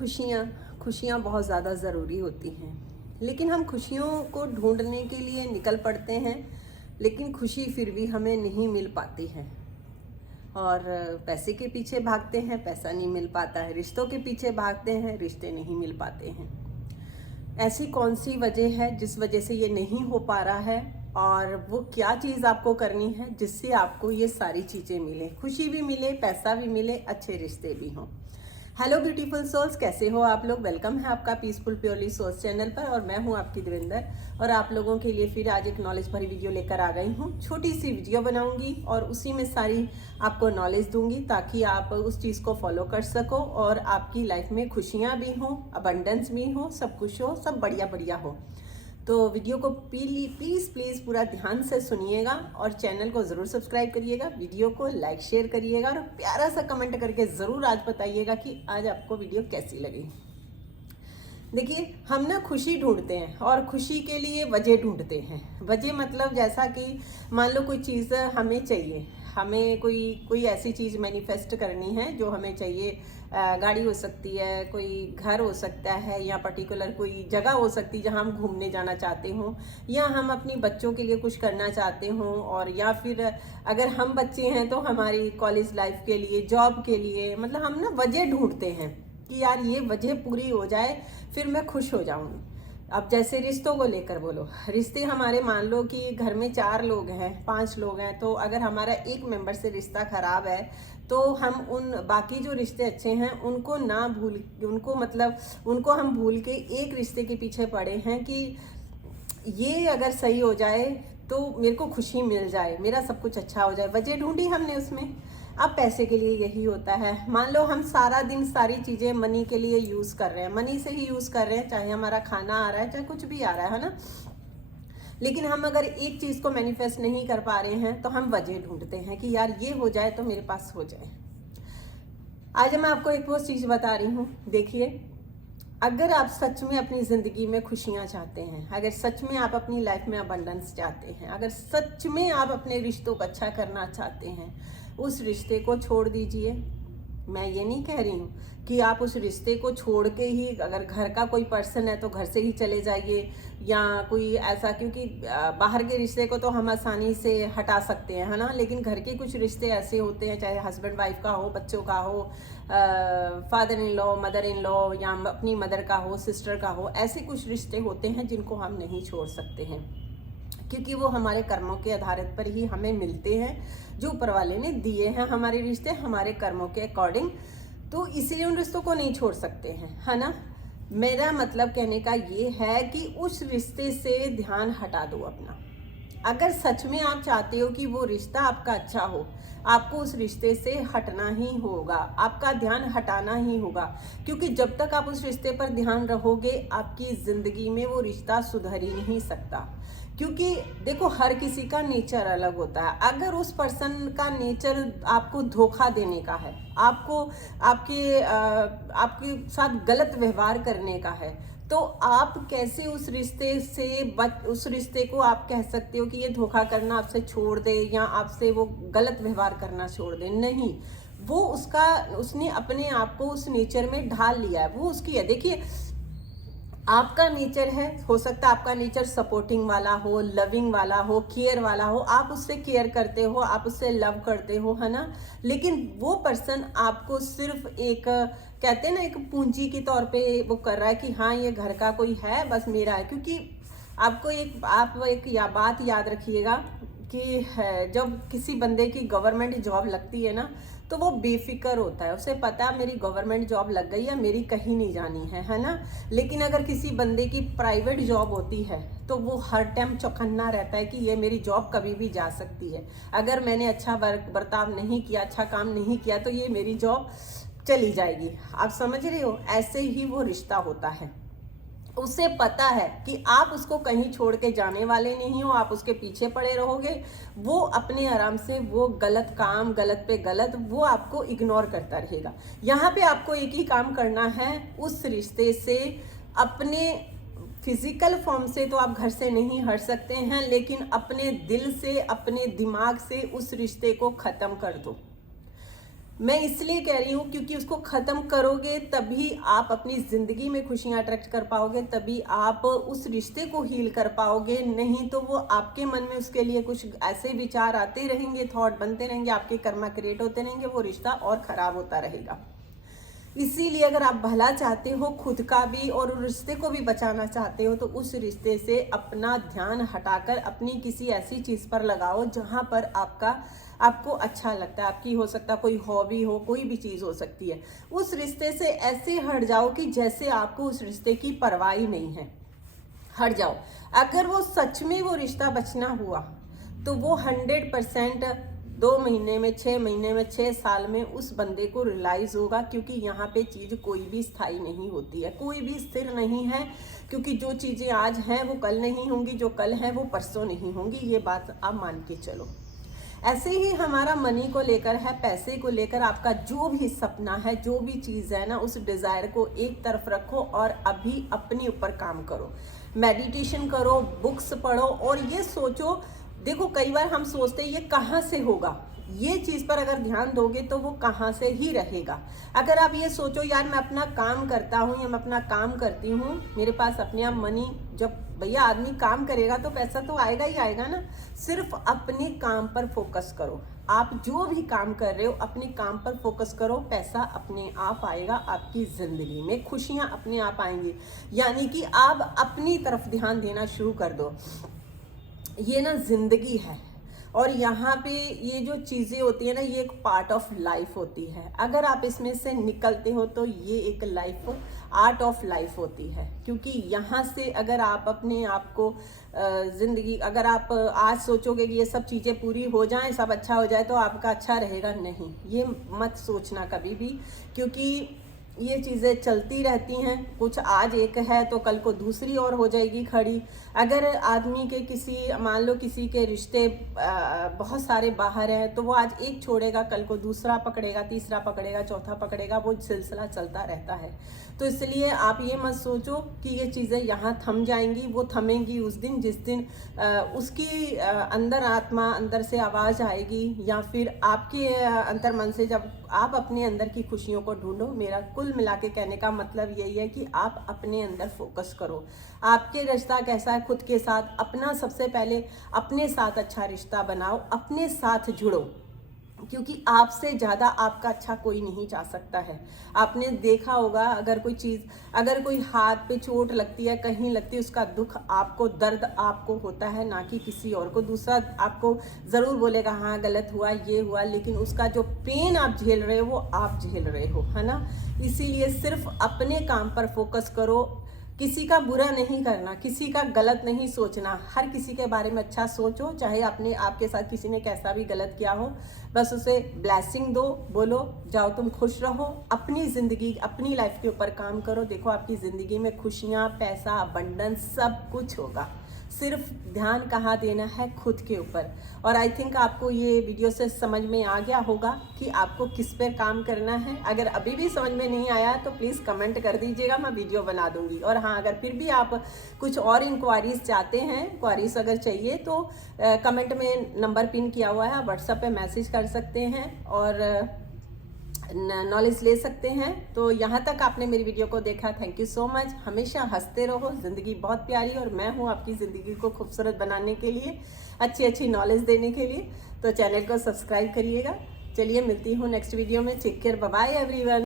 खुशियाँ बहुत ज़्यादा ज़रूरी होती हैं, लेकिन हम खुशियों को ढूंढने के लिए निकल पड़ते हैं, लेकिन खुशी फिर भी हमें नहीं मिल पाती है। और पैसे के पीछे भागते हैं, पैसा नहीं मिल पाता है। रिश्तों के पीछे भागते हैं, रिश्ते नहीं मिल पाते हैं। ऐसी कौन सी वजह है जिस वजह से ये नहीं हो पा रहा है, और वो क्या चीज़ आपको करनी है जिससे आपको ये सारी चीज़ें मिले, खुशी भी मिले, पैसा भी मिले, अच्छे रिश्ते भी हों। हेलो ब्यूटीफुल सोल्स, कैसे हो आप लोग। वेलकम है आपका पीसफुल प्योरली सोल्स चैनल पर, और मैं हूं आपकी देवेंद्र। और आप लोगों के लिए फिर आज एक नॉलेज भरी वीडियो लेकर आ गई हूं। छोटी सी वीडियो बनाऊंगी और उसी में सारी आपको नॉलेज दूंगी, ताकि आप उस चीज़ को फॉलो कर सको और आपकी लाइफ में खुशियाँ भी हों, अबंडेंस भी हो, सब कुछ हो, सब बढ़िया बढ़िया हो। तो वीडियो को प्लीज़ पूरा ध्यान से सुनिएगा और चैनल को ज़रूर सब्सक्राइब करिएगा, वीडियो को लाइक शेयर करिएगा और प्यारा सा कमेंट करके ज़रूर आज बताइएगा कि आज आपको वीडियो कैसी लगी। देखिए, हम ना खुशी ढूंढते हैं और खुशी के लिए वजह ढूंढते हैं। वजह मतलब जैसा कि मान लो कोई चीज़ हमें चाहिए, हमें कोई ऐसी चीज़ मैनिफेस्ट करनी है जो हमें चाहिए। गाड़ी हो सकती है, कोई घर हो सकता है, या पर्टिकुलर कोई जगह हो सकती है जहाँ हम घूमने जाना चाहते हों, या हम अपनी बच्चों के लिए कुछ करना चाहते हों, और या फिर अगर हम बच्चे हैं तो हमारी कॉलेज लाइफ के लिए, जॉब के लिए, मतलब हम ना वजह ढूंढते हैं कि यार ये वजह पूरी हो जाए फिर मैं खुश हो जाऊंगी। अब जैसे रिश्तों को लेकर बोलो, रिश्ते हमारे, मान लो कि घर में 4 लोग हैं, 5 लोग हैं, तो अगर हमारा एक मेंबर से रिश्ता खराब है तो हम उन बाकी जो रिश्ते अच्छे हैं उनको ना भूल, उनको हम भूल के एक रिश्ते के पीछे पड़े हैं कि ये अगर सही हो जाए तो मेरे को खुशी मिल जाए, मेरा सब कुछ अच्छा हो जाए। वजह ढूंढी हमने उसमें। अब पैसे के लिए यही होता है। मान लो हम सारा दिन सारी चीज़ें मनी के लिए यूज़ कर रहे हैं, मनी से ही यूज़ कर रहे हैं, चाहे हमारा खाना आ रहा है, चाहे कुछ भी आ रहा है ना। लेकिन हम अगर एक चीज़ को मैनिफेस्ट नहीं कर पा रहे हैं तो हम वजह ढूंढते हैं कि यार ये हो जाए तो मेरे पास हो जाए। आज मैं आपको एक वो चीज़ बता रही हूँ। देखिए, अगर आप सच में अपनी ज़िंदगी में खुशियाँ चाहते हैं, अगर सच में आप अपनी लाइफ में अबंडेंस चाहते हैं, अगर सच में आप अपने रिश्तों को अच्छा करना चाहते हैं, उस रिश्ते को छोड़ दीजिए। मैं ये नहीं कह रही हूँ कि आप उस रिश्ते को छोड़ के ही, अगर घर का कोई पर्सन है तो घर से ही चले जाइए, या कोई ऐसा, क्योंकि बाहर के रिश्ते को तो हम आसानी से हटा सकते हैं, है ना। लेकिन घर के कुछ रिश्ते ऐसे होते हैं, चाहे हस्बैंड वाइफ का हो, बच्चों का हो, father in law, mother in law, या अपनी मदर का हो, सिस्टर का हो, ऐसे कुछ रिश्ते होते हैं जिनको हम नहीं छोड़ सकते हैं, क्योंकि वो हमारे कर्मों के आधारित पर ही हमें मिलते हैं, जो ऊपर वाले ने दिए हैं हमारे रिश्ते, हमारे कर्मों के अकॉर्डिंग। तो इसीलिए उन रिश्तों को नहीं छोड़ सकते हैं, है ना। मेरा मतलब कहने का ये है कि उस रिश्ते से ध्यान हटा दो अपना। अगर सच में आप चाहते हो कि वो रिश्ता आपका अच्छा हो, आपको उस रिश्ते से हटना ही होगा, आपका ध्यान हटाना ही होगा। क्योंकि जब तक आप उस रिश्ते पर ध्यान रहोगे, आपकी ज़िंदगी में वो रिश्ता सुधर ही नहीं सकता। क्योंकि देखो, हर किसी का नेचर अलग होता है। अगर उस पर्सन का नेचर आपको धोखा देने का है, आपको आपके साथ गलत व्यवहार करने का है, तो आप कैसे उस रिश्ते से उस रिश्ते को आप कह सकते हो कि ये धोखा करना आपसे छोड़ दे, या आपसे वो गलत व्यवहार करना छोड़ दे। नहीं, वो उसने अपने आप को उस नेचर में ढाल लिया है, वो उसकी है। देखिए, आपका नेचर है, हो सकता है आपका नेचर सपोर्टिंग वाला हो, लविंग वाला हो, केयर वाला हो, आप उससे केयर करते हो, आप उससे लव करते हो, है ना। लेकिन वो पर्सन आपको सिर्फ एक, कहते हैं ना, एक पूंजी के तौर पे वो कर रहा है कि हाँ ये घर का कोई है, बस मेरा है। क्योंकि आप एक बात याद रखिएगा कि जब किसी बंदे की गवर्नमेंट जॉब लगती है ना, तो वो बेफिक्र होता है, उसे पता है मेरी गवर्नमेंट जॉब लग गई है, मेरी कहीं नहीं जानी है ना। लेकिन अगर किसी बंदे की प्राइवेट जॉब होती है तो वो हर टाइम चौकन्ना रहता है कि ये मेरी जॉब कभी भी जा सकती है, अगर मैंने अच्छा बर्ताव नहीं किया, अच्छा काम नहीं किया, तो ये मेरी जॉब चली जाएगी। आप समझ रहे हो, ऐसे ही वो रिश्ता होता है। उसे पता है कि आप उसको कहीं छोड़ के जाने वाले नहीं हो, आप उसके पीछे पड़े रहोगे, वो अपने आराम से वो गलत काम, गलत पे गलत, वो आपको इग्नोर करता रहेगा। यहाँ पे आपको एक ही काम करना है, उस रिश्ते से, अपने फिजिकल फॉर्म से तो आप घर से नहीं हट सकते हैं, लेकिन अपने दिल से, अपने दिमाग से उस रिश्ते को ख़त्म कर दो। मैं इसलिए कह रही हूँ क्योंकि उसको ख़त्म करोगे तभी आप अपनी ज़िंदगी में खुशियाँ अट्रैक्ट कर पाओगे, तभी आप उस रिश्ते को हील कर पाओगे। नहीं तो वो आपके मन में उसके लिए कुछ ऐसे विचार आते रहेंगे, थॉट बनते रहेंगे, आपके कर्मा क्रिएट होते रहेंगे, वो रिश्ता और ख़राब होता रहेगा। इसीलिए अगर आप भला चाहते हो खुद का भी और उस रिश्ते को भी बचाना चाहते हो, तो उस रिश्ते से अपना ध्यान हटाकर अपनी किसी ऐसी चीज़ पर लगाओ जहाँ पर आपको अच्छा लगता है। आपकी हो सकता है कोई हॉबी हो, कोई भी चीज़ हो सकती है। उस रिश्ते से ऐसे हट जाओ कि जैसे आपको उस रिश्ते की परवाह ही नहीं है। हट जाओ। अगर वो सच में वो रिश्ता बचना हुआ तो वो 100% 2 महीने में, 6 महीने में, 6 साल में उस बंदे को रियलाइज होगा, क्योंकि यहाँ पे चीज़ कोई भी स्थायी नहीं होती है, कोई भी स्थिर नहीं है। क्योंकि जो चीज़ें आज हैं वो कल नहीं होंगी, जो कल हैं वो परसों नहीं होंगी। ये बात आप मान के चलो। ऐसे ही हमारा मनी को लेकर है, पैसे को लेकर आपका जो भी सपना है, जो भी चीज़ है ना, उस डिज़ायर को एक तरफ रखो और अभी अपने ऊपर काम करो। मेडिटेशन करो, बुक्स पढ़ो और ये सोचो। देखो कई बार हम सोचते हैं ये कहाँ से होगा, ये चीज़ पर अगर ध्यान दोगे तो वो कहाँ से ही रहेगा। अगर आप ये सोचो यार मैं अपना काम करता हूँ या मैं अपना काम करती हूँ, मेरे पास अपने आप मनी, जब भैया आदमी काम करेगा तो पैसा तो आएगा ही आएगा ना। सिर्फ अपने काम पर फोकस करो। आप जो भी काम कर रहे हो अपने काम पर फोकस करो, पैसा अपने आप आएगा आपकी ज़िंदगी में, खुशियाँ अपने आप आएंगी। यानी कि आप अपनी तरफ ध्यान देना शुरू कर दो। ये ना ज़िंदगी है और यहाँ पे ये जो चीज़ें होती है ना, ये एक पार्ट ऑफ लाइफ होती है। अगर आप इसमें से निकलते हो तो ये एक लाइफ, आर्ट ऑफ लाइफ होती है। क्योंकि यहाँ से अगर आप अपने आप को ज़िंदगी, अगर आप आज सोचोगे कि ये सब चीज़ें पूरी हो जाएं, सब अच्छा हो जाए तो आपका अच्छा रहेगा, नहीं, ये मत सोचना कभी भी। क्योंकि ये चीज़ें चलती रहती हैं, कुछ आज एक है तो कल को दूसरी और हो जाएगी खड़ी। अगर आदमी के किसी, मान लो किसी के रिश्ते बहुत सारे बाहर हैं, तो वो आज एक छोड़ेगा, कल को दूसरा पकड़ेगा, तीसरा पकड़ेगा, चौथा पकड़ेगा, वो सिलसिला चलता रहता है। तो इसलिए आप ये मत सोचो कि ये चीज़ें यहाँ थम जाएंगी। वो थमेंगी उस दिन जिस दिन उसकी अंदर आत्मा, अंदर से आवाज़ आएगी, या फिर आपके अंतर मन से जब आप अपने अंदर की खुशियों को ढूंढो। मेरा कुल मिला के कहने का मतलब यही है कि आप अपने अंदर फोकस करो। आपके रिश्ता कैसा है खुद के साथ, अपना सबसे पहले अपने साथ अच्छा रिश्ता बनाओ, अपने साथ जुड़ो। क्योंकि आपसे ज़्यादा आपका अच्छा कोई नहीं चाह सकता है। आपने देखा होगा अगर कोई चीज़, अगर कोई हाथ पे चोट लगती है, कहीं लगती है, उसका दुख आपको, दर्द आपको होता है, ना कि किसी और को। दूसरा आपको ज़रूर बोलेगा हाँ गलत हुआ, ये हुआ, लेकिन उसका जो पेन आप झेल रहे हो वो आप झेल रहे हो, है ना। इसीलिए सिर्फ अपने काम पर फोकस करो। किसी का बुरा नहीं करना, किसी का गलत नहीं सोचना, हर किसी के बारे में अच्छा सोचो। चाहे अपने आपके साथ किसी ने कैसा भी गलत किया हो, बस उसे ब्लेसिंग दो, बोलो जाओ तुम खुश रहो, अपनी ज़िंदगी, अपनी लाइफ के ऊपर काम करो। देखो आपकी ज़िंदगी में खुशियाँ, पैसा, अबंडेंस सब कुछ होगा। सिर्फ ध्यान कहाँ देना है, खुद के ऊपर। और आई थिंक आपको ये वीडियो से समझ में आ गया होगा कि आपको किस पे काम करना है। अगर अभी भी समझ में नहीं आया तो प्लीज़ कमेंट कर दीजिएगा, मैं वीडियो बना दूंगी। और हाँ, अगर फिर भी आप कुछ और इंक्वायरीज चाहते हैं, क्वारीज अगर चाहिए तो कमेंट में नंबर पिन किया हुआ है, आप व्हाट्सएप पे मैसेज कर सकते हैं और नॉलेज ले सकते हैं। तो यहाँ तक आपने मेरी वीडियो को देखा, थैंक यू सो मच। हमेशा हंसते रहो, ज़िंदगी बहुत प्यारी, और मैं हूँ आपकी ज़िंदगी को खूबसूरत बनाने के लिए, अच्छी अच्छी नॉलेज देने के लिए। तो चैनल को सब्सक्राइब करिएगा। चलिए मिलती हूँ नेक्स्ट वीडियो में। Take care, bye bye everyone.